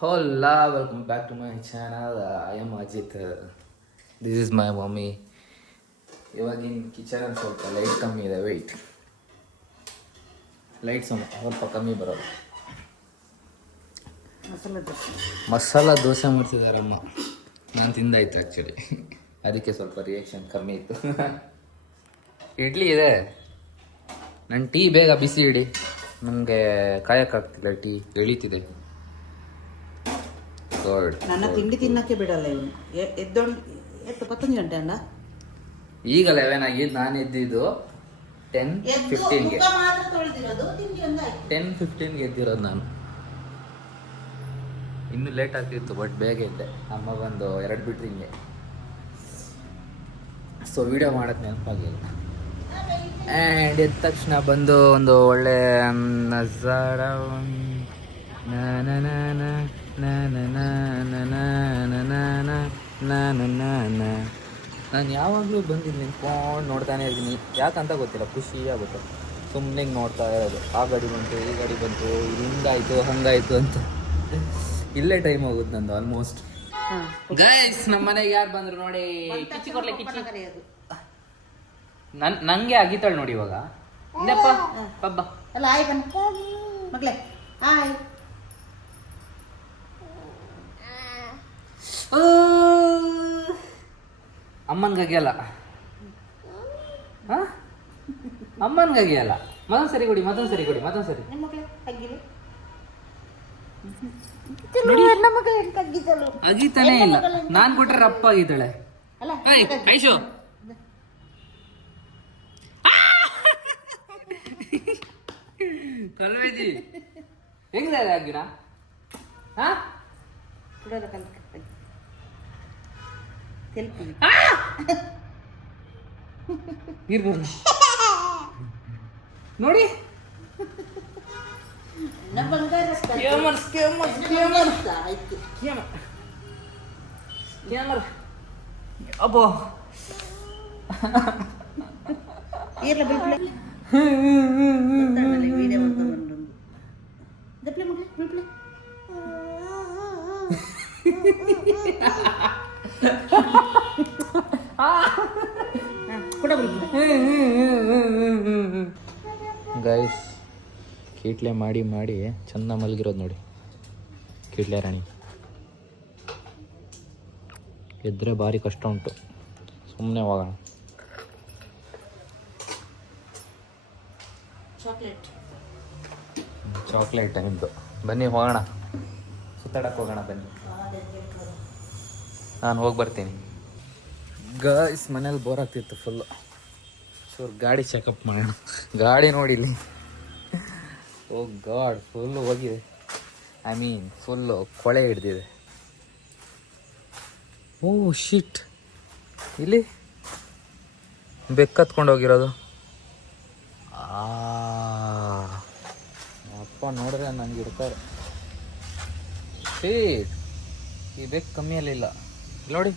Hola, welcome back to my channel. I am Ajit. This is my mommy. ಇವಾಗಿನ ಕಿಚನಲ್ಲಿ ಸ್ವಲ್ಪ light ಕಮ್ಮಿ ಇದೆ, weight. Light ಸ್ವಲ್ಪ ಕಮ್ಮಿ ಬರೋದು. ಮಸಾಲ ದೋಸೆ ಮಾಡ್ತಿದ್ದಾರಮ್ಮ. ನಾನು ತಿಂದಾಯ್ತು ಆ್ಯಕ್ಚುಲಿ, ಅದಕ್ಕೆ ಸ್ವಲ್ಪ ರಿಯಾಕ್ಷನ್ ಕಮ್ಮಿ ಇತ್ತು. ಇಡ್ಲಿ ಇದೆ. ನನ್ನ ಟೀ ಬೇಗ ಬಿಸಿ ಇಡಿ, ನನಗೆ ಕಾಯಕ್ಕಾಗ್ತಿಲ್ಲ, ಟೀ ಎಳೀತಿದೆ. ನನ್ನ ತಿಂಡಿ ತಿನ್ನಕ್ಕೆ ಬಿಡಲ್ಲ ಇವನು. ಎದ್ದು 11 ಗಂಟೆ ಅಲ್ಲ, ಈಗ 11 ಆಗಿದ್ದು. ನಾನು ಎದ್ದಿದ್ದು 10:15ಗೆ. 10:15ಗೆ ಎದ್ದಿರೋದು ನಾನು. ಇನ್ನೂ ಲೇಟ್ ಆಗ್ತಿತ್ತು, ಬಟ್ ಬೇಗ ಇದ್ದೆ. ಅಮ್ಮ ಬಂದು 2 ಬಿಟ್ರು ಹಿಂಗೆ. ಸೊ ವಿಡಿಯೋ ಮಾಡೋಕ್ಕೆ ನೆನಪಾಗಿಲ್ಲ. ಆ್ಯಂಡ್ ಎದ್ದ ತಕ್ಷಣ ಬಂದು ಒಂದು ಒಳ್ಳೆ ನಜಾರ. ನಾನು ಯಾವಾಗಲೂ ಬಂದಿದ್ದು ನಿಂತ್ಕೊಂಡು ನೋಡ್ತಾನೆ ಇದ್ದೀನಿ. ಯಾಕಂತ ಗೊತ್ತಿಲ್ಲ, ಖುಷಿ ಆಗುತ್ತೆ ಸುಮ್ಮನೆ ನೋಡ್ತಾ ಇರೋದು. ಆ ಗಾಡಿ ಬಂತು, ಈ ಗಾಡಿ ಬಂತು, ಇದು ಹಿಂಗಾಯ್ತು ಹಂಗಾಯ್ತು ಅಂತ ಇಲ್ಲೇ ಟೈಮ್ ಹೋಗುತ್ತೆ ನಂದು ಆಲ್ಮೋಸ್ಟ್. ಗೈಸ್, ನಮ್ಮ ಮನೆಗೆ ಯಾರು ಬಂದ್ರು ನೋಡಿ. ಕಿಚ್ಚಿ ಕೊಡ್ಲೆ ಕಿಚ್ಚಿ. ನಂಗೆ ಆಗಿತ್ತಾಳೆ ನೋಡಿ ಇವಾಗ. ಪಬ್ಬ ಅಲ್ಲ, ಆಯ್ ಬನ್ನಿ ಮಕ್ಳೆ, ಆಯ್. ಅಮ್ಮನ್ಗಾಗಿಯಲ್ಲ, ಅಮ್ಮನ್ಗಾಗಿಯಲ್ಲ. ಮತ್ತೊಂದು ಸರಿ ಕೊಡಿ, ಮತ್ತೊಂದು ಸರಿ ಕೊಡಿ, ಮತ್ತೊಂದು ಸರಿ. ಅಗಿತಾನೆ ಇಲ್ಲ. ನಾನ್ ಕೊಟ್ರೆ ರಪ್ಪ ಆಗಿದ್ದಾಳೆ. ಐಶು ಕಲ್ವೇಜಿ ಹೆಂಗಿದೆ ಆಗಿನ? ನೋಡಿ ಅಬ್ಬೋ ಗೈಸ್, ಕೀಟ್ಲೆ ಮಾಡಿ ಮಾಡಿ ಚೆಂದ ಮಲಗಿರೋದು ನೋಡಿ. ಕೀಟ್ಲೆ ರಾಣಿ ಎದ್ರೆ ಭಾರಿ ಕಷ್ಟ ಉಂಟು. ಸುಮ್ಮನೆ ಹೋಗೋಣ. ಚಾಕ್ಲೇಟ್ ನಿಮ್ಮದು. ಬನ್ನಿ ಹೋಗೋಣ, ಸುತ್ತಾಡಕ್ಕೆ ಹೋಗೋಣ ಬನ್ನಿ. ನಾನು ಹೋಗಿ ಬರ್ತೀನಿ. ಗೈಸ್, ಮನೇಲಿ ಬೋರ್ ಆಗ್ತಿತ್ತು ಫುಲ್ಲು. ಚೂರು ಗಾಡಿ ಚೆಕಪ್ ಮಾಡೋಣ. ಗಾಡಿ ನೋಡಿಲಿ, ಓ ಗಾಡ್, ಫುಲ್ಲು ಹೋಗಿದೆ. ಐ ಮೀನ್ ಫುಲ್ಲು ಕೊಳೆ ಹಿಡ್ದಿದೆ. ಓ ಶಿಟ್, ಇಲ್ಲಿ ಬೆಕ್ಕತ್ಕೊಂಡು ಹೋಗಿರೋದು. ಅಪ್ಪ ನೋಡಿದ್ರೆ ನಂಗೆ ಇಡ್ತಾರೆ. ಶೀಟ್, ಈ ಬೆಕ್ಕು ಕಮ್ಮಿಯಲ್ಲಿಲ್ಲ ನೋಡಿ,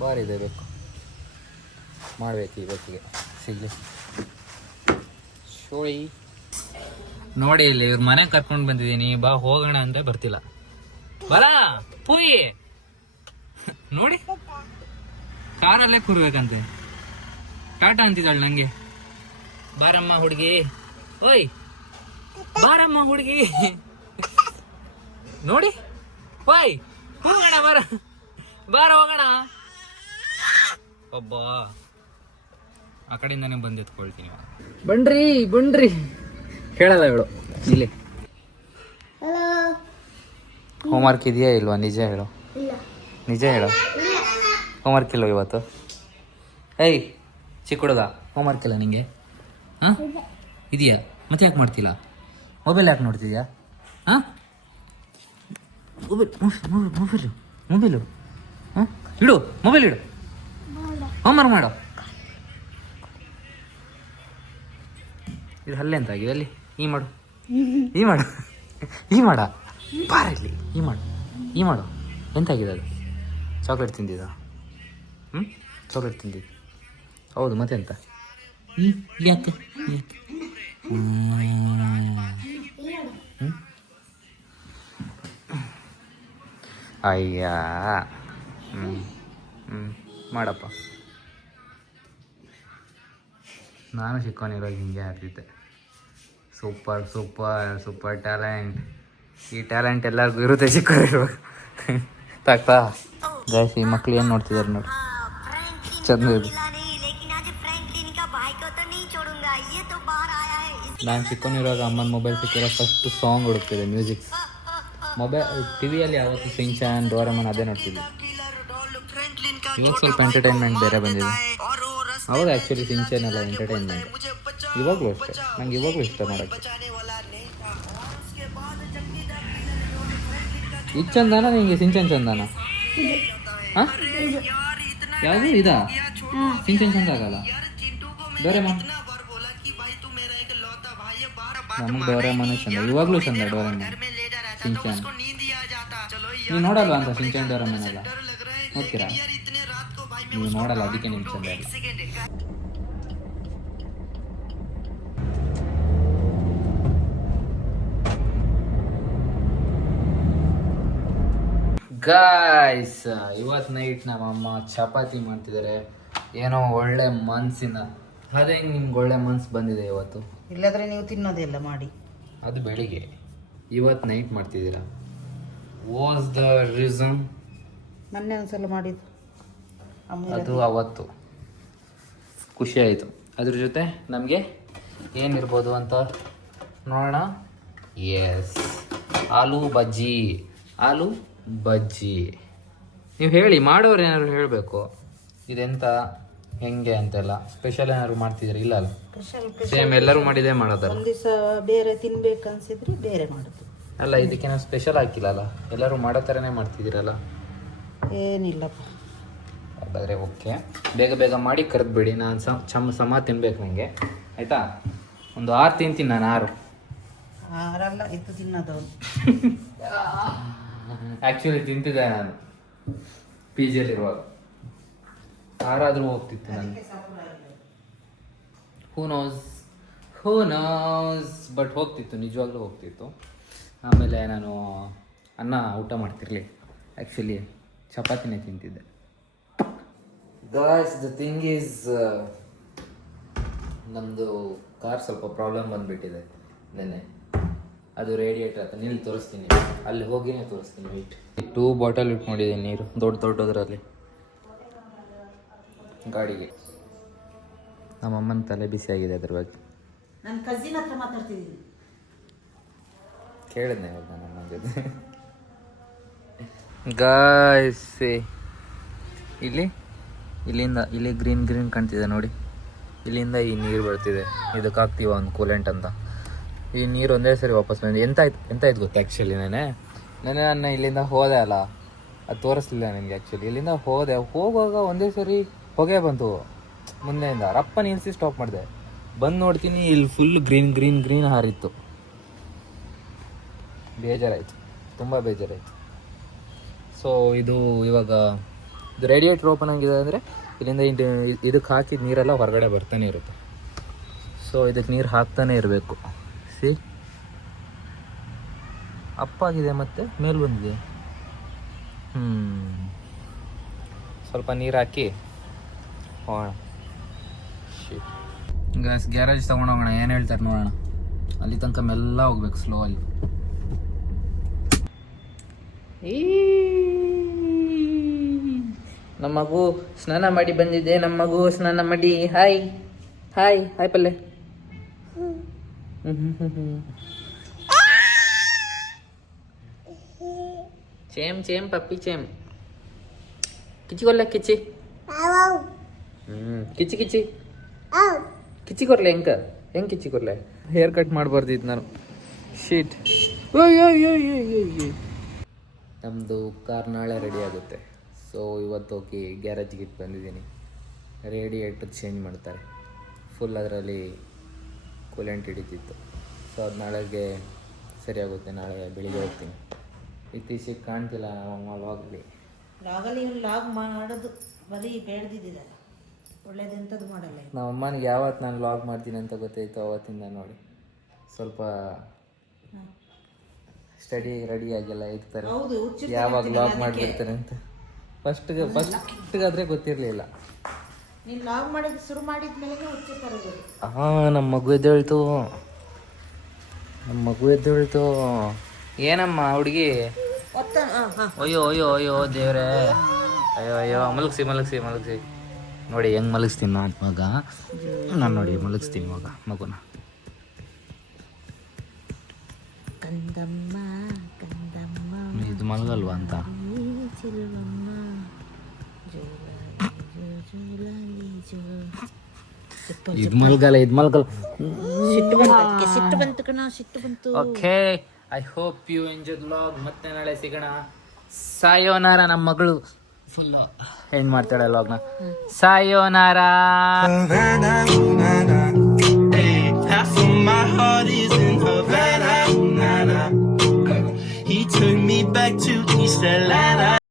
ಬಾರಿದೆ ಬೇಕು. ಮಾಡಬೇಕು ಈ ಬೆಕ್ಕಿಗೆ ಸಿಗಲಿ. ಶೋಯಿ ನೋಡಿ, ಇಲ್ಲಿ ಇವ್ರ ಮನೆಗೆ ಕರ್ಕೊಂಡು ಬಂದಿದ್ದೀನಿ. ಬಾ ಹೋಗೋಣ ಅಂದರೆ ಬರ್ತಿಲ್ಲ. ಬರ ಪೂಯಿ ನೋಡಿ, ಕಾರಲ್ಲೇ ಕೂರ್ಬೇಕಂತೆ. ಟಾಟಾ ಅಂತಿದ್ದಾಳೆ ನನಗೆ. ಬಾರಮ್ಮ ಹುಡುಗಿ, ಓಯ್ ಬಾರಮ್ಮ ಹುಡುಗಿ ನೋಡಿ. ಓಯ್ ಹೋಗೋಣ, ಬಾರ ಹೋಗೋಣ. ಒಬ್ಬ ಆ ಕಡೆಯಿಂದಾನೆ ಬಂದು ಎತ್ಕೊಳ್ತೀನಿ. ಬಣ್ರಿ ಬಣ್ರಿ ಹೇಳಲ್ಲ ಇವಳು. ಇಲ್ಲಿ ಹೋಮ್ವರ್ಕ್ ಇದೆಯಾ ಇಲ್ವಾ? ನಿಜ ಹೇಳು, ನಿಜ ಹೇಳು. ಹೋಮ್ವರ್ಕ್ ಇಲ್ವ ಇವತ್ತು? ಏಯ್ ಚಿಕ್ಕ ಹುಡುಗ, ಹೋಮ್ವರ್ಕ್ ಇಲ್ಲ ನಿಂಗೆ? ಹಾಂ ಇದೆಯಾ? ಮತ್ತೆ ಯಾಕೆ ಮಾಡ್ತಿಲ್ಲ? ಮೊಬೈಲ್ ಯಾಕೆ ನೋಡ್ತಿದ್ಯಾ? ಹಾಂ ಮೊಬೈಲು ಹಾಂ ಇಡು, ಮೊಬೈಲ್ ಇಡು, ಹೋಮ್ವರ್ಕ್ ಮಾಡು. ಇದು ಹಲ್ಲೆ ಅಂತ ಆಗಿದೆ. ಅಲ್ಲಿ ಈ ಮಾಡು, ಈ ಮಾಡು, ಈ ಮಾಡ, ಬಾರ ಇಲ್ಲಿ, ಈ ಮಾಡು, ಈ ಮಾಡು. ಎಂತಾಗಿದೆ ಅದು? ಚಾಕ್ಲೇಟ್ ತಿಂದಿದ್ದ? ಚಾಕ್ಲೇಟ್ ತಿಂದಿದ್ದು ಹೌದು, ಮತ್ತೆ ಎಂತ? ಯಾಕೆ ಅಯ್ಯ ಹ್ಞೂ ಮಾಡಪ್ಪ. ನಾನು ಚಿಕ್ಕವನಿರುವಾಗ ಹಿಂಗೆ ಆಡ್ತಿದ್ದೆ. Super super super talent. ಈ ಟ್ಯಾಲೆಂಟ್ ಎಲ್ಲರಿಗೂ ಇರುತ್ತೆ ಚಿಕ್ಕವರಿರುವಾಗ. ತಾಗ್ತಾ ಗಾಯ್ಸ್, ಈ ಮಕ್ಳು ಏನು ನೋಡ್ತಿದ್ದಾರೆ ನೋಡಿ, ಚಂದ ಇದು. ನಾನು ಚಿಕ್ಕವನಿರುವಾಗ ಅಮ್ಮನ ಮೊಬೈಲ್ ಸಿಕ್ಕಿರೋ ಫಸ್ಟ್ ಸಾಂಗ್ ಹುಡುಕ್ತಿದೆ, ಮ್ಯೂಸಿಕ್. ಟಿವಿಯಲ್ಲಿ ಯಾವತ್ತು ಸಿಂಚಾನ್ ಡೋರೆಮಾನ್ ಅದೇ ನೋಡ್ತಿದ್ದೆ. ಇವಾಗ ಸ್ವಲ್ಪ ಎಂಟರ್ಟೈನ್ಮೆಂಟ್ ಬೇರೆ ಬಂದಿದೆ. ಅವಾಗ ಆ್ಯಕ್ಚುಲಿ ಸಿಂಚಾನ್ ಎಲ್ಲ ಎಂಟರ್ಟೈನ್ಮೆಂಟ್. ಇವಾಗಲೂ ಅಷ್ಟೇ, ನಂಗೆ ಇವಾಗಲೂ ಇಷ್ಟ ಮಾಡೋಕ್ಕೆ. ಇದು ಚಂದನ ನಿಂಗೆ ಸಿಂಚಾನ್ ಚಂದನ? ಹಾಂ, ಯಾವುದು ಇದಾ? ಸಿಂಚಾನ್ ಚಂದ ಆಗಲ್ಲ. ಡೋರೆಮಾನ್ ನಮಗೆ ಡೋರೆಮಾನ್ ಚಂದ, ಇವಾಗಲೂ ಚಂದ ಡೋರೆಮಾನ್. ಸಿಂಚಾನ್ ನೀವು ನೋಡಲ್ವಾ ಅಂತ ಸಿಂಚಾನ್ ಡೋರೆಮಾನ್ ಎಲ್ಲ ನೋಡ್ತೀರಾ? ನೀವು ನೋಡಲ್ಲ, ಅದಕ್ಕೆ ನಿಮ್ಗೆ ಚಂದ ಇಲ್ಲ. ಗಾಯ್ಸ್, ಇವತ್ತು ನೈಟ್ ನಮ್ಮಮ್ಮ ಚಪಾತಿ ಮಾಡ್ತಿದ್ದಾರೆ. ಏನೋ ಒಳ್ಳೆ ಮನ್ಸಿನ. ಅದೇ ಹೆಂಗೆ ನಿಮ್ಗೆ ಒಳ್ಳೆ ಮನ್ಸು ಬಂದಿದೆ ಇವತ್ತು? ಇಲ್ಲಾದ್ರೆ ನೀವು ತಿನ್ನೋದೆಲ್ಲ ಮಾಡಿ. ಅದು ಬೆಳಿಗ್ಗೆ, ಇವತ್ತು ನೈಟ್ ಮಾಡ್ತಿದ್ದೀರಾ. Was the reason? ಮೊನ್ನೆ ಒಂದ್ಸಲ ಮಾಡಿದ್ದು ಅದು ಅವತ್ತು ಖುಷಿ ಆಯಿತು. ಅದ್ರ ಜೊತೆ ನಮಗೆ ಏನಿರ್ಬೋದು ಅಂತ ನೋಡೋಣ. ಎಸ್, ಆಲೂ ಬಜ್ಜಿ. ಆಲೂ ಬಜ್ಜಿ ನೀವು ಹೇಳಿ, ಮಾಡೋರು ಏನಾದ್ರು ಹೇಳಬೇಕು ಇದೆಂತ ಹೆಂಗೆ ಅಂತೆಲ್ಲ. ಸ್ಪೆಷಲ್ ಏನಾದ್ರು ಮಾಡ್ತಿದ್ದೀರಿ? ಇಲ್ಲ ಅಲ್ಲ, ಸೇಮ್ ಎಲ್ಲರೂ ಮಾಡಿದೇ ಮಾಡೋದಲ್ಲ. ಒಂದು ದಿವಸ ಬೇರೆ ತಿನ್ಬೇಕು ಅನ್ಸಿದ್ರೆ ಬೇರೆ ಮಾಡೋದು. ಅಲ್ಲ, ಇದಕ್ಕೆ ನಾವು ಸ್ಪೆಷಲ್ ಹಾಕಿಲ್ಲ ಅಲ್ಲ, ಎಲ್ಲರೂ ಮಾಡೋ ಥರನೇ ಮಾಡ್ತಿದ್ದೀರಲ್ಲ. ಏನಿಲ್ಲಪ್ಪ. ಹಾಗಾದರೆ ಓಕೆ, ಬೇಗ ಬೇಗ ಮಾಡಿ ಕರೆದ್ಬಿಡಿ. ನಾನು ಸಮ ತಿನ್ಬೇಕು ನನಗೆ, ಆಯಿತಾ? ಒಂದು 6 ತಿಂತೀನಿ ನಾನು. 6 ಆರಲ್ಲ, ಇದು ತಿನ್ನೋದು. ಆ್ಯಕ್ಚುಲಿ ತಿಂತಿದ್ದೆ ನಾನು ಪಿ ಜಿಯಲ್ಲಿರುವಾಗ. 6 ಆದರೂ ಹೋಗ್ತಿತ್ತು ನಾನು. ಹೂ ನೋಸ್ ಬಟ್ ಹೋಗ್ತಿತ್ತು, ನಿಜವಾಗ್ಲೂ ಹೋಗ್ತಿತ್ತು. ಆಮೇಲೆ ನಾನು ಅನ್ನ ಊಟ ಮಾಡ್ತಿರ್ಲಿ, ಆ್ಯಕ್ಚುಲಿ ಚಪಾತಿನೇ ತಿಂತಿದ್ದೆ. ಗಾಯ್ಸ್, ದ ಥಿಂಗ್ ಈಸ್, ನಮ್ಮದು ಕಾರ್ ಸ್ವಲ್ಪ ಪ್ರಾಬ್ಲಮ್ ಬಂದುಬಿಟ್ಟಿದೆ ನೆನ್ನೆ. ಅದು ರೇಡಿಯೇಟರ್ ಹತ್ರ ನಿಲ್ಲಿ ತೋರಿಸ್ತೀನಿ, ಅಲ್ಲಿ ಹೋಗಿನೇ ತೋರಿಸ್ತೀನಿ. ವೆಯ್ಟ್, 2 ಬಾಟಲ್ ಇಟ್ಕೊಂಡಿದ್ದೀನಿ ನೀರು, ದೊಡ್ಡದ್ರಲ್ಲಿ ಗಾಡಿಗೆ. ನಮ್ಮಮ್ಮನ ತಲೆ ಬಿಸಿ ಆಗಿದೆ ಅದ್ರ ಬಗ್ಗೆ. ನನ್ನ ಕಸಿನ್ ಹತ್ರ ಮಾತಾಡ್ತಿದ್ದೀನಿ. ಕೇಳಿದ್ನೆ ಇವಾಗ ನಮ್ಮ ಜೊತೆ. ಗಾಯ್ಸ್, ಇಲ್ಲಿ ಗ್ರೀನ್ ಕಾಣ್ತಿದೆ ನೋಡಿ. ಇಲ್ಲಿಂದ ಈ ನೀರು ಬರ್ತಿದೆ, ಇದಕ್ಕೆ ಹಾಕ್ತೀವ ಒಂದು ಕೂಲೆಂಟ್ ಅಂತ. ಈ ನೀರು ಒಂದೇ ಸರಿ ವಾಪಸ್ ಬಂದಿದೆ. ಎಂತ ಆಯ್ತು ಗೊತ್ತಾ? ಆ್ಯಕ್ಚುಲಿ ನಾನು ಇಲ್ಲಿಂದ ಹೋದೆ ಅಲ್ಲ, ಅದು ತೋರಿಸ್ಲಿಲ್ಲ ನನಗೆ. ಆ್ಯಕ್ಚುಲಿ ಇಲ್ಲಿಂದ ಹೋಗುವಾಗ ಒಂದೇ ಸರಿ ಹೊಗೆ ಬಂತು ಮುಂದೆಯಿಂದ. ರಪ್ಪ ನಿಲ್ಲಿಸಿ ಸ್ಟಾಪ್ ಮಾಡಿದೆ. ಬಂದು ನೋಡ್ತೀನಿ, ಇಲ್ಲಿ ಫುಲ್ ಗ್ರೀನ್ ಹಾರಿತ್ತು. ಬೇಜಾರಾಯಿತು, ತುಂಬ ಬೇಜಾರಾಯಿತು. ಸೊ ಇದು ರೇಡಿಯೇಟರ್ ಓಪನ್ ಆಗಿದೆ ಅಂದರೆ ಇಲ್ಲಿಂದ ಇದಕ್ಕೆ ಹಾಕಿದ ನೀರೆಲ್ಲ ಹೊರಗಡೆ ಬರ್ತಾನೆ ಇರುತ್ತೆ. ಸೊ ಇದಕ್ಕೆ ನೀರು ಹಾಕ್ತಾನೆ ಇರಬೇಕು. ಸಿ, ಅಪ್ಪಾಗಿದೆ ಮತ್ತು ಮೇಲೆ ಬಂದಿದೆ. ಸ್ವಲ್ಪ ನೀರು ಹಾಕಿ ಹೋಗೋಣ. ಗ್ಯಾರೇಜ್ ತೊಗೊಂಡೋಗೋಣ, ಏನು ಹೇಳ್ತಾರೆ ನೋಡೋಣ. ಅಲ್ಲಿ ತನಕ ಮೆಲ್ಲ ಹೋಗ್ಬೇಕು, ಸ್ಲೋ ಅಲ್ಲಿ. ನಮ್ಮ ಮಗು ಸ್ನಾನ ಮಾಡಿ ಬಂದಿದೆ. ನಮ್ಮ ಮಗು ಸ್ನಾನ ಮಾಡಿ ಹಾಯ್ ಪಲ್ಲೆ. ಚೇಮ್ ಪಪ್ಪಿ ಚೇಮ್. ಕಿಚ್ಚಿ ಕೊರ್ಲೆ ಕಿಚ್ಚಿ. ಕಿಚ್ಚಿ ಕೊರ್ಲೆ ಹೆಂಗೆ ಕಿಚ್ಚಿ ಕೊರ್ಲೆ. ಹೇರ್ ಕಟ್ ಮಾಡಬಾರ್ದಿತ್ತು ನಾನು. ಶೀಟ್. ನಮ್ಮದು ಕಾರ್ ನಾಳೆ ರೆಡಿ ಆಗುತ್ತೆ. ಸೊ ಇವತ್ತು ಹೋಗಿ ಗ್ಯಾರೇಜ್ಗೆ ಇಟ್ಟು ಬಂದಿದ್ದೀನಿ. ರೇಡಿಯೇಟರ್ ಚೇಂಜ್ ಮಾಡ್ತಾರೆ. ಫುಲ್ ಅದರಲ್ಲಿ ಕೂಲೆಂಟ್ ಹಿಡಿತಿತ್ತು. ಸೊ ಅದು ನಾಳೆಗೆ ಸರಿಯಾಗುತ್ತೆ. ನಾಳೆ ಬೆಳಿಗ್ಗೆ ಹೋಗ್ತೀನಿ. ಇತ್ತೀಚೆಗೆ ಕಾಣ್ತಿಲ್ಲ ನಮ್ಮಮ್ಮ ಲಾಗಲ್ಲಿ. ಲಾಗ್ ಮಾಡೋದು ಬರೀ ಬೇಡ್ದಿದ್ದಿಲ್ಲ, ಒಳ್ಳೇದೆಂಥದ್ದು ಮಾಡಲ್ಲ. ನಮ್ಮಮ್ಮನಿಗೆ ಯಾವತ್ತು ನಾನು ಲಾಗ್ ಮಾಡ್ತೀನಿ ಅಂತ ಗೊತ್ತಾಯಿತು ಅವತ್ತಿಂದ ನೋಡಿ ಸ್ವಲ್ಪ ಸ್ಟಡಿ ರೆಡಿ ಆಗಿಲ್ಲ ಇರ್ತಾರೆ, ಹೌದು ಹುಚ್ಚು ಯಾವಾಗ ಲಾಗ್ ಮಾಡಿಬಿಡ್ತಾರೆ ಅಂತ. ಫಸ್ಟ್ಗಾದ್ರೆ ಗೊತ್ತಿರಲಿಲ್ಲ. ನೀನು ಲಾಗ್ ಮಾಡೋದು ಶುರು ಮಾಡಿದ್ಮೇಲೆ ಹುಚ್ಚು ತರೋದು. ನಮ್ಮ ಮಗು ಎದ್ದೇಳ್ತು. ಏನಮ್ಮ ಹುಡುಗಿ? ಅಯ್ಯೋ ಅಯ್ಯೋ ಅಯ್ಯೋ ದೇವ್ರೆ, ಅಯ್ಯೋ ಮಲಗಿಸಿ ನೋಡಿ ಹೆಂಗ್ ಮಲಗಿಸ್ತೀನಿ ನಾನು ನೋಡಿ ಮಲಗಿಸ್ತೀನಿ ಮಗುನ. ಇದು ಮಲಗಲ್ವಾ ಅಂತ ಇದು ಮಲ್ಗಲ್ಲ. ಸಿಟ್ಟು ಬಂತು. Okay, I hope you enjoy the vlog. ಮತ್ತೆ ನಾಳೆ ಸಿಗೋಣ. ಸಾಯೋನಾರ. ನಮ್ಮ ಮಗಳು ಫುಲ್ ಏನ್ ಮಾಡ್ತಾಳೆ ವ್ಲಾಗ್ನ. ಸಾಯೋನಾರ. Half of my heart is in Havana. He took me back to East Atlanta.